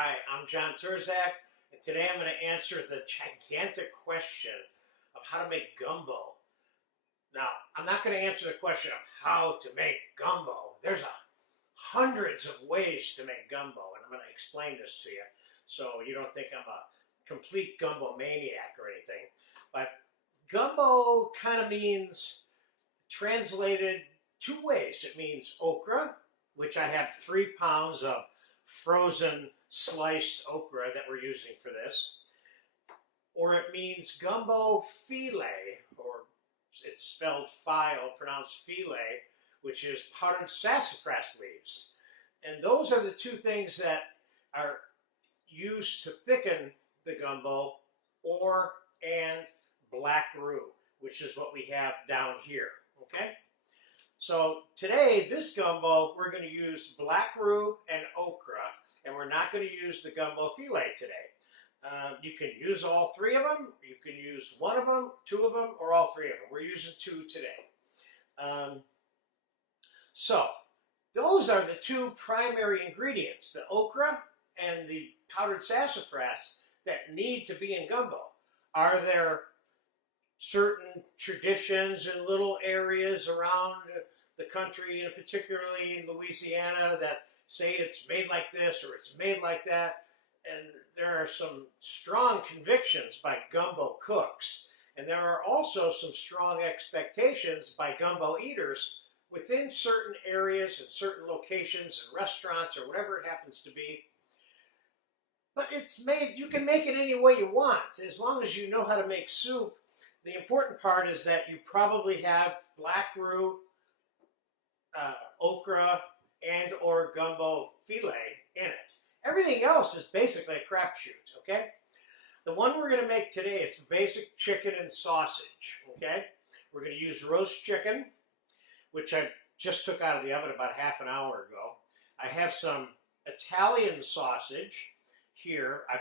Hi, I'm John Turzak, and today I'm going to answer the gigantic question of how to make gumbo. Now, I'm not going to answer the question of how to make gumbo. There's hundreds of ways to make gumbo, and I'm going to explain this to you so you don't think I'm a complete gumbo maniac or anything. But gumbo kind of means, translated two ways. It means okra, which I have 3 pounds of frozen sliced okra that we're using for this, or it means gumbo filet, or it's spelled file, pronounced filet, which is powdered sassafras leaves. And those are the two things that are used to thicken the gumbo, and black roux, which is what we have down here, okay? So today, this gumbo, we're going to use black roux and okra, and we're not going to use the gumbo filet today. You can use all 3 of them, you can use 1 of them, 2 of them, or all 3 of them. We're using 2 today. So those are the 2 primary ingredients, the okra and the powdered sassafras, that need to be in gumbo. Are there certain traditions in little areas around the country, and particularly in Louisiana, that say it's made like this or it's made like that? And there are some strong convictions by gumbo cooks, and there are also some strong expectations by gumbo eaters within certain areas and certain locations and restaurants or whatever it happens to be. But it's made, you can make it any way you want, as long as you know how to make soup. The important part is that you probably have black roux, okra, and or gumbo filet in it. Everything else is basically a crapshoot, okay? The one we're going to make today is the basic chicken and sausage, okay? We're going to use roast chicken, which I just took out of the oven about half an hour ago. I have some Italian sausage here. I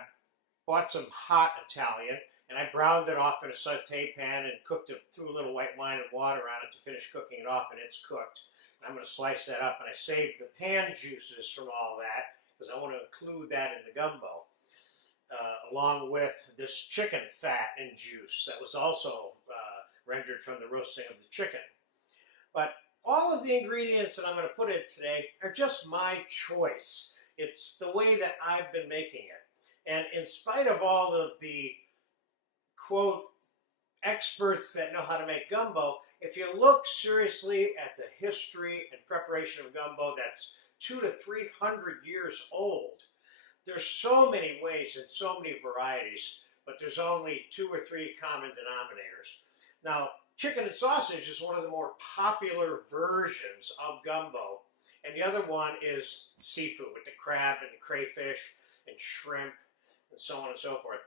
bought some hot Italian, and I browned it off in a saute pan and cooked it, threw a little white wine and water on it to finish cooking it off, and it's cooked. And I'm going to slice that up, and I saved the pan juices from all that because I want to include that in the gumbo, along with this chicken fat and juice that was also rendered from the roasting of the chicken. But all of the ingredients that I'm going to put in today are just my choice. It's the way that I've been making it. And in spite of all of the, quote, experts that know how to make gumbo, if you look seriously at the history and preparation of gumbo that's 200 to 300 years old, there's so many ways and so many varieties, but there's only 2 or 3 common denominators. Now, chicken and sausage is one of the more popular versions of gumbo, and the other one is seafood with the crab and the crayfish and shrimp and so on and so forth.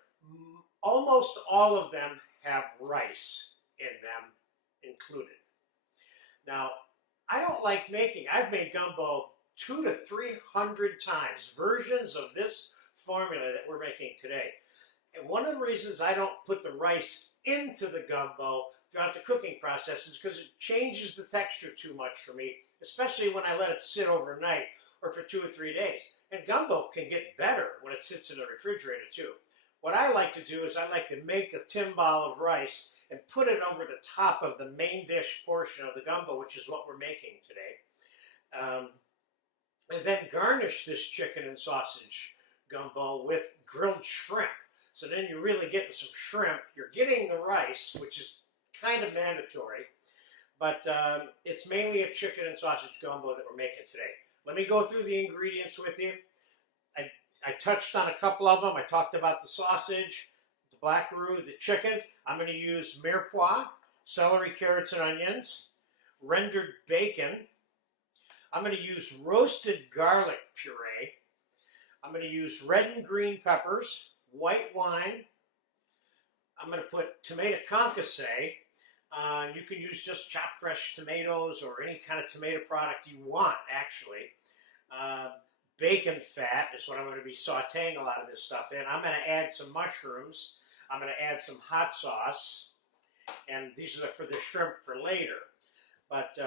Almost all of them have rice in them included. Now, I don't like making, I've made gumbo 200 to 300 times, versions of this formula that we're making today. And one of the reasons I don't put the rice into the gumbo throughout the cooking process is because it changes the texture too much for me, especially when I let it sit overnight or for 2 or 3 days. And gumbo can get better when it sits in the refrigerator too. What I like to do is I like to make a timbale of rice and put it over the top of the main dish portion of the gumbo, which is what we're making today. And then garnish this chicken and sausage gumbo with grilled shrimp. So then you're really getting some shrimp. You're getting the rice, which is kind of mandatory, but it's mainly a chicken and sausage gumbo that we're making today. Let me go through the ingredients with you. I touched on a couple of them. I talked about the sausage, the black roux, the chicken. I'm going to use mirepoix, celery, carrots, and onions, rendered bacon. I'm going to use roasted garlic puree. I'm going to use red and green peppers, white wine. I'm going to put tomato concasse. You can use just chopped fresh tomatoes or any kind of tomato product you want, actually. Bacon fat is what I'm going to be sauteing a lot of this stuff in. I'm going to add some mushrooms. I'm going to add some hot sauce. And these are for the shrimp for later. But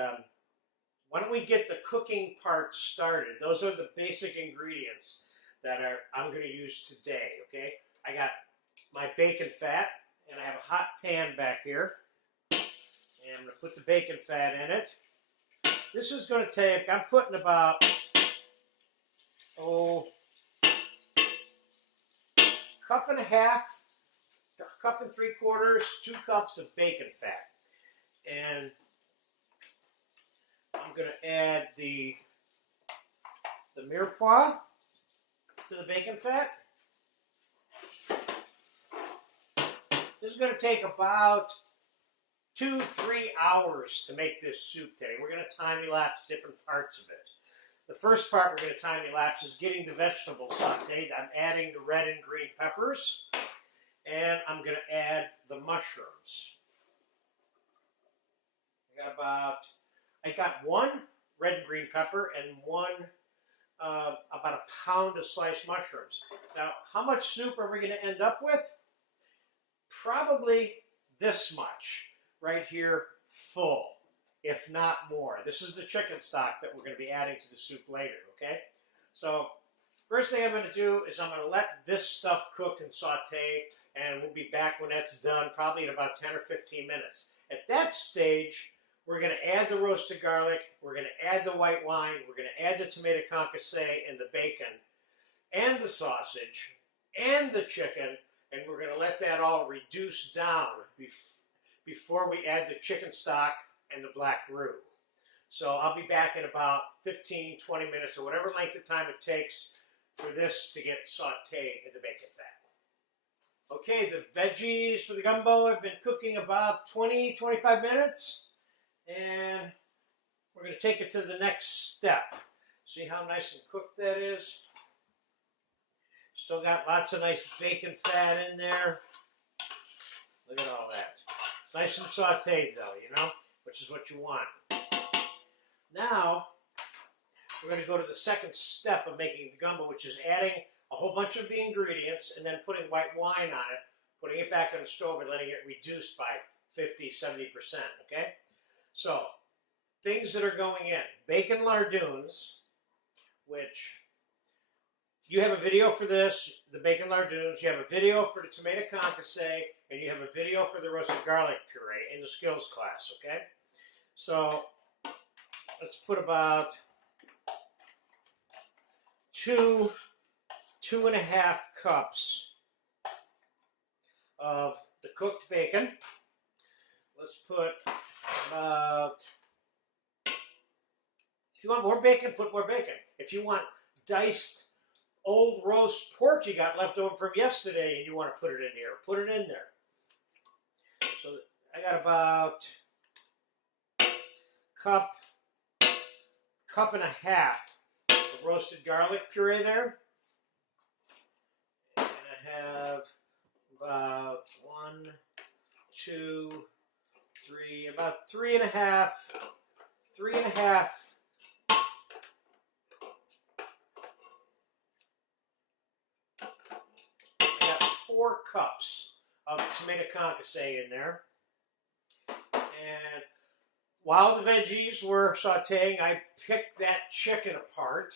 why don't we get the cooking part started? Those are the basic ingredients that I'm going to use today, okay? I got my bacon fat, and I have a hot pan back here. And I'm going to put the bacon fat in it. This is going to take, I'm putting about, cup and a half, a cup and 3/4, 2 cups of bacon fat. And I'm going to add the mirepoix to the bacon fat. This is going to take about 2-3 hours to make this soup today. We're going to time-elapse different parts of it. The first part we're going to time-elapse is getting the vegetables sauteed. I'm adding the red and green peppers, and I'm going to add the mushrooms. I got 1 red and green pepper and about a pound of sliced mushrooms. Now, how much soup are we going to end up with? Probably this much right here, full, if not more. This is the chicken stock that we're going to be adding to the soup later, okay? So, first thing I'm going to do is I'm going to let this stuff cook and saute, and we'll be back when that's done, probably in about 10 or 15 minutes. At that stage, we're going to add the roasted garlic, we're going to add the white wine, we're going to add the tomato concassé and the bacon, and the sausage, and the chicken, and we're going to let that all reduce down before we add the chicken stock and the black roux. So I'll be back in about 15, 20 minutes, or whatever length of time it takes for this to get sauteed in the bacon fat. Okay, the veggies for the gumbo have been cooking about 20-25 minutes. And we're going to take it to the next step. See how nice and cooked that is? Still got lots of nice bacon fat in there. Look at all that. It's nice and sauteed though, you know, which is what you want. Now, we're going to go to the second step of making the gumbo, which is adding a whole bunch of the ingredients and then putting white wine on it, putting it back on the stove and letting it reduce by 50-70%, okay? So, things that are going in. Bacon lardoons, which you have a video for this, the bacon lardoons, you have a video for the tomato concassé, and you have a video for the roasted garlic puree in the skills class, okay? So, let's put about 2.5 cups of the cooked bacon. Let's put about, if you want more bacon, put more bacon. If you want diced old roast pork you got left over from yesterday and you want to put it in here, put it in there. So I got about cup and a half of roasted garlic puree there. And I have about 1, 2, 3, about 3.5. I got 4 cups of tomato concassé in there. And while the veggies were sauteing, I picked that chicken apart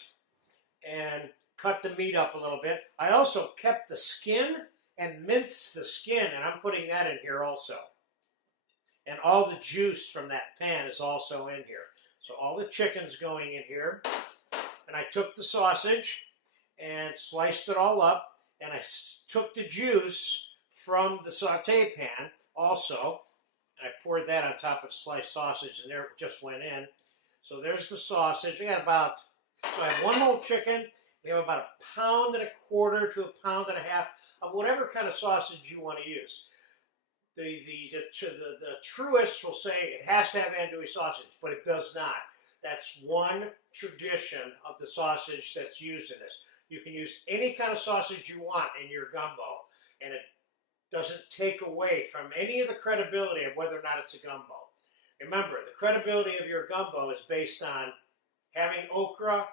and cut the meat up a little bit. I also kept the skin and minced the skin, and I'm putting that in here also. And all the juice from that pan is also in here. So all the chicken's going in here. And I took the sausage and sliced it all up. And I took the juice from the saute pan also. And I poured that on top of the sliced sausage, and there it just went in. So there's the sausage. I got about, so I have 1 whole chicken. We have about 1.25 pounds to 1.5 pounds of whatever kind of sausage you want to use. The truest will say it has to have andouille sausage, but it does not. That's one tradition of the sausage that's used in this. You can use any kind of sausage you want in your gumbo, and it doesn't take away from any of the credibility of whether or not it's a gumbo. Remember, the credibility of your gumbo is based on having okra,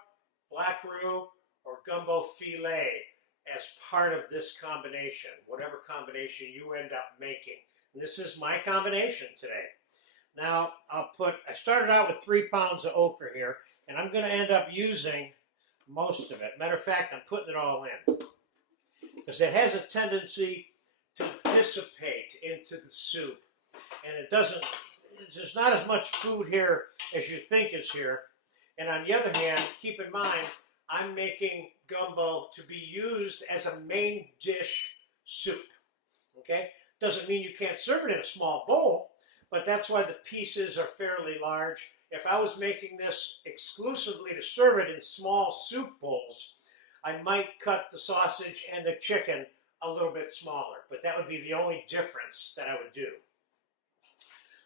black roux, or gumbo filet as part of this combination, whatever combination you end up making. And this is my combination today. Now, I started out with 3 pounds of okra here, and I'm going to end up using most of it. Matter of fact, I'm putting it all in because it has a tendency to dissipate into the soup, and it doesn't. There's not as much food here as you think is here. And on the other hand, keep in mind, I'm making gumbo to be used as a main dish soup. Okay? Doesn't mean you can't serve it in a small bowl, but that's why the pieces are fairly large. If I was making this exclusively to serve it in small soup bowls, I might cut the sausage and the chicken a little bit smaller, but that would be the only difference that I would do.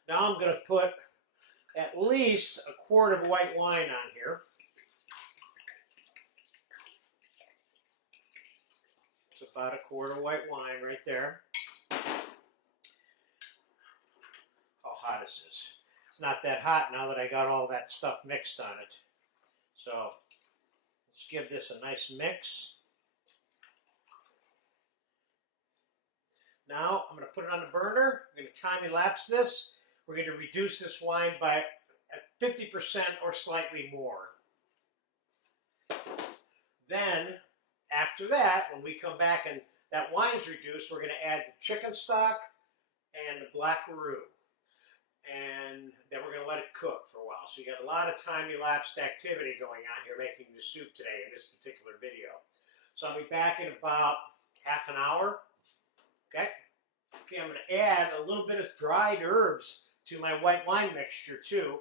Now I'm going to put at least a quart of white wine on here. It's about a quart of white wine right there. How hot is this? It's not that hot now that I got all that stuff mixed on it. So let's give this a nice mix. Now I'm going to put it on the burner. I'm going to time-elapse this. We're going to reduce this wine by 50% or slightly more. Then, after that, when we come back and that wine's reduced, we're going to add the chicken stock and the black roux. And then we're going to let it cook for a while. So you got a lot of time-elapsed activity going on here making the soup today in this particular video. So I'll be back in about half an hour. Okay? Okay, I'm going to add a little bit of dried herbs to my white wine mixture too.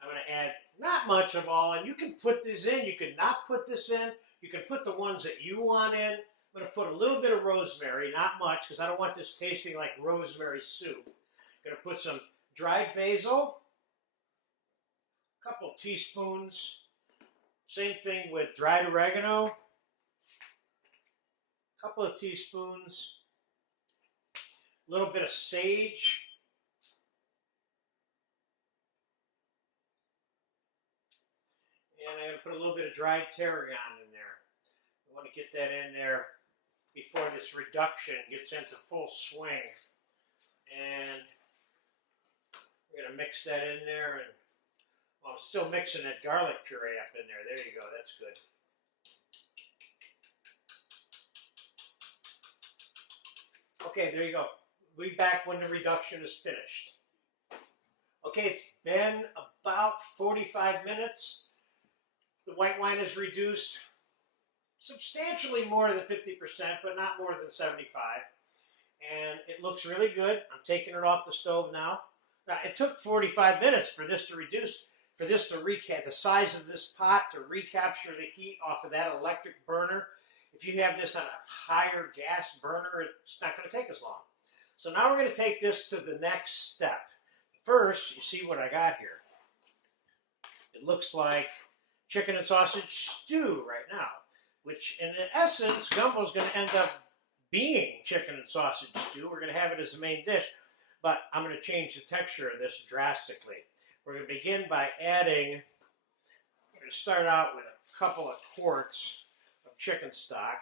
I'm going to add not much of all, and you can put this in, you can not put this in, you can put the ones that you want in. I'm going to put a little bit of rosemary, not much, because I don't want this tasting like rosemary soup. I'm going to put some dried basil, a couple teaspoons, same thing with dried oregano, a couple of teaspoons, a little bit of sage, and I'm going to put a little bit of dried tarragon in there. I want to get that in there before this reduction gets into full swing. And we're going to mix that in there. And well, I'm still mixing that garlic puree up in there. There you go. That's good. Okay, there you go. We'll be back when the reduction is finished. Okay, it's been about 45 minutes. The white wine is reduced substantially more than 50%, but not more than 75%. And it looks really good. I'm taking it off the stove now. Now, it took 45 minutes for this to reduce, for this to recap, the size of this pot to recapture the heat off of that electric burner. If you have this on a higher gas burner, it's not going to take as long. So now we're going to take this to the next step. First, you see what I got here. It looks like chicken and sausage stew right now, which in essence, gumbo is going to end up being chicken and sausage stew. We're going to have it as the main dish, but I'm going to change the texture of this drastically. We're going to begin by adding, we're going to start out with a couple of quarts of chicken stock.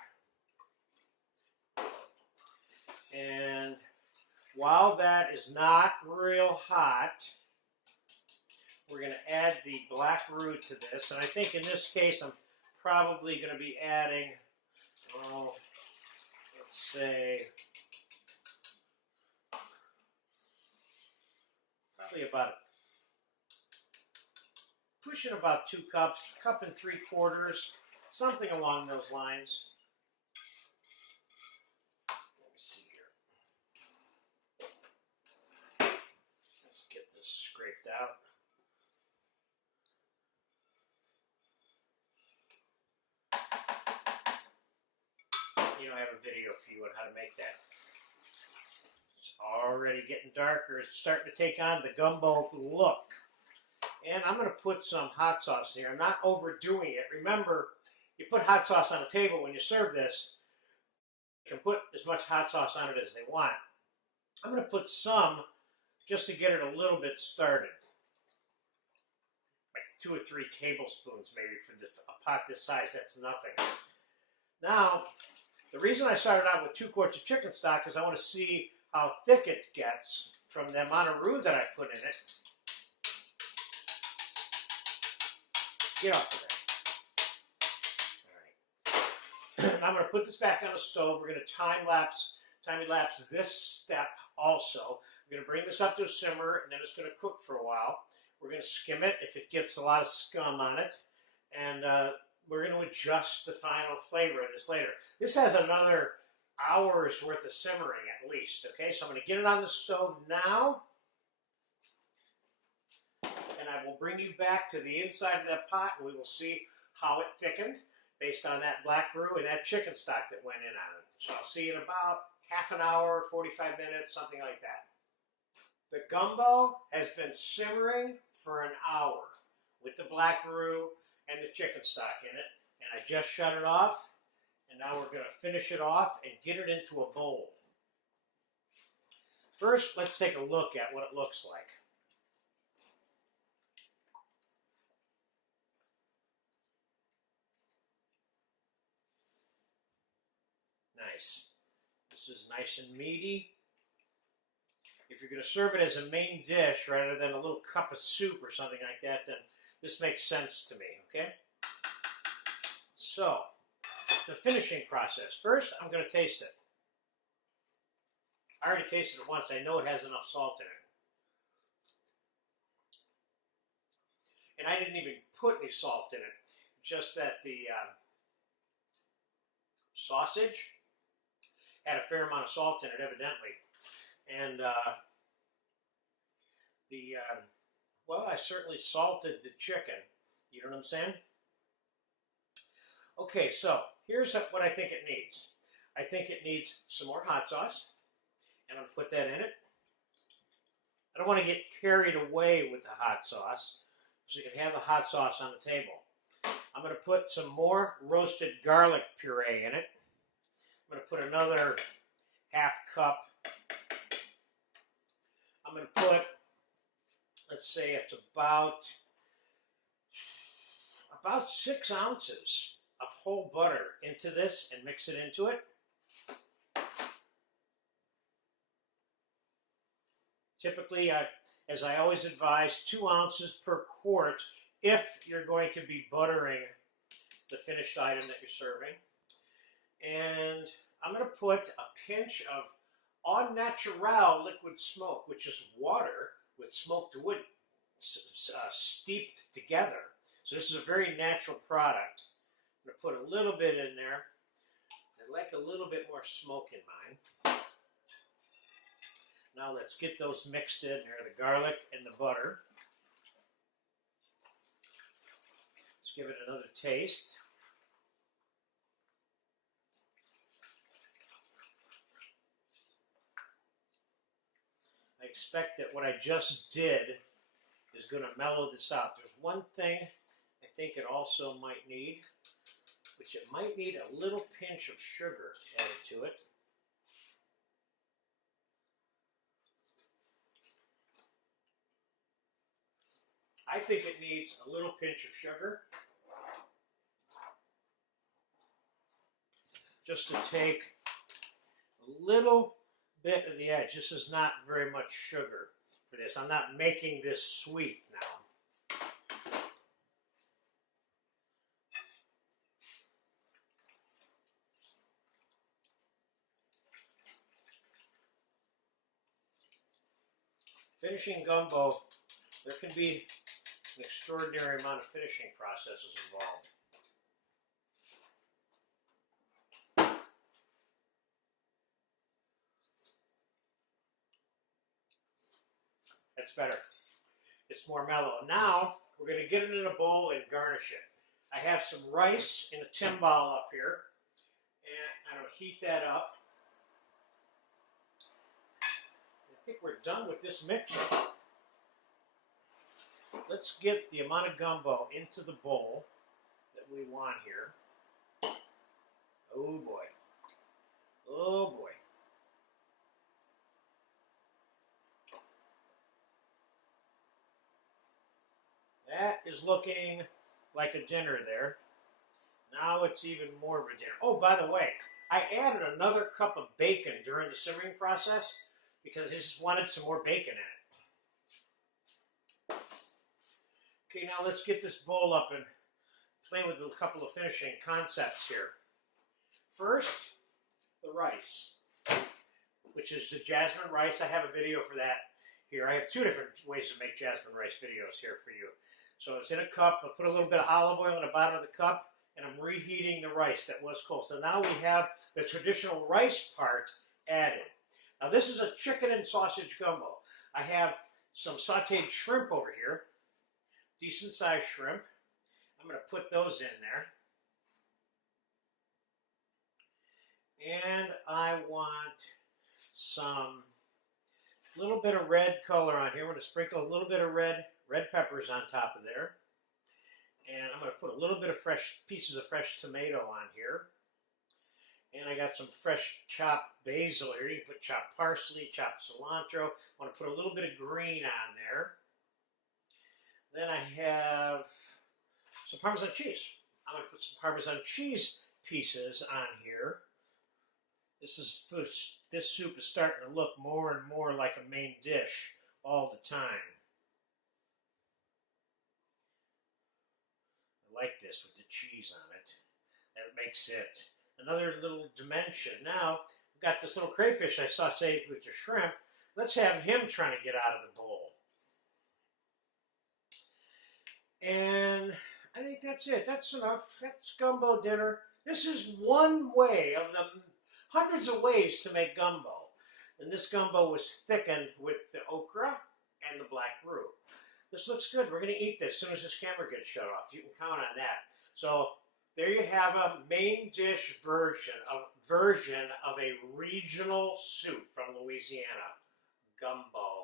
And while that is not real hot, we're going to add the black roux to this. And I think in this case, I'm probably going to be adding, oh, let's say, probably about, pushing about 2 cups, 1 3/4 cups, something along those lines. Let me see here. Let's get this scraped out. You know, I have a video for you on how to make that. It's already getting darker. It's starting to take on the gumbo look. And I'm going to put some hot sauce in here. I'm not overdoing it. Remember, you put hot sauce on the table when you serve this. You can put as much hot sauce on it as they want. I'm going to put some just to get it a little bit started. Like 2 or 3 tablespoons maybe for this, a pot this size. That's nothing. Now, the reason I started out with 2 quarts of chicken stock is I want to see how thick it gets from the amount of roux that I put in it. Get off of that. I'm going to put this back on the stove. We're going to time lapse this step also. We're going to bring this up to a simmer, and then it's going to cook for a while. We're going to skim it if it gets a lot of scum on it, and we're going to adjust the final flavor of this later. This has another hour's worth of simmering at least, okay? So I'm going to get it on the stove now, and I will bring you back to the inside of that pot, and we will see how it thickened based on that black roux and that chicken stock that went in on it. So I'll see you in about half an hour, 45 minutes, something like that. The gumbo has been simmering for an hour with the black roux and the chicken stock in it, and I just shut it off, and now we're going to finish it off and get it into a bowl. First, let's take a look at what it looks like. Nice. This is nice and meaty. If you're going to serve it as a main dish rather than a little cup of soup or something like that, then this makes sense to me, okay? So, the finishing process. First, I'm going to taste it. I already tasted it once. I know it has enough salt in it. And I didn't even put any salt in it. Just that the sausage had a fair amount of salt in it, evidently. And well, I certainly salted the chicken. You know what I'm saying? Okay, so here's what I think it needs. I think it needs some more hot sauce, and I'm going to put that in it. I don't want to get carried away with the hot sauce, so you can have the hot sauce on the table. I'm going to put some more roasted garlic puree in it. I'm going to put another half cup. I'm going to put, let's say it's about 6 ounces of whole butter into this and mix it into it. Typically, as I always advise, 2 ounces per quart if you're going to be buttering the finished item that you're serving. And I'm going to put a pinch of au naturel liquid smoke, which is water with smoked wood steeped together. So this is a very natural product. I'm going to put a little bit in there. I like a little bit more smoke in mine. Now let's get those mixed in there, the garlic and the butter. Let's give it another taste. I expect that what I just did is going to mellow this out. There's one thing I think it also might need, which it might need a little pinch of sugar added to it. I think it needs a little pinch of sugar just to take a little bit of the edge. This is not very much sugar for this. I'm not making this sweet now. Finishing gumbo, there can be an extraordinary amount of finishing processes involved. That's better. It's more mellow. Now, we're going to get it in a bowl and garnish it. I have some rice in a timbale up here, and I'm going to heat that up. I think we're done with this mixture. Let's get the amount of gumbo into the bowl that we want here. Oh boy. Oh boy. That is looking like a dinner there. Now it's even more of a dinner. Oh, by the way, I added another cup of bacon during the simmering process because I just wanted some more bacon in it. Okay, now let's get this bowl up and play with a couple of finishing concepts here. First, the rice, which is the jasmine rice. I have a video for that here. I have two different ways to make jasmine rice videos here for you. So it's in a cup. I put a little bit of olive oil in the bottom of the cup, and I'm reheating the rice that was cold. So now we have the traditional rice part added. Now this is a chicken and sausage gumbo. I have some sauteed shrimp over here, decent sized shrimp. I'm going to put those in there. And I want some little bit of red color on here. I'm going to sprinkle a little bit of red peppers on top of there. And I'm going to put a little bit of pieces of fresh tomato on here. And I got some fresh chopped basil here. You can put chopped parsley, chopped cilantro. I want to put a little bit of green on there. Then I have some Parmesan cheese. I'm going to put some Parmesan cheese pieces on here. This soup is starting to look more and more like a main dish all the time. I like this with the cheese on it. That makes it another little dimension. Now, we've got this little crayfish I sauteed with the shrimp. Let's have him trying to get out of the bowl. And I think that's it. That's enough. That's gumbo dinner. This is one way of the hundreds of ways to make gumbo. And this gumbo was thickened with the okra and the black roux. This looks good. We're going to eat this as soon as this camera gets shut off. You can count on that. So there you have a main dish version of a regional soup from Louisiana, gumbo.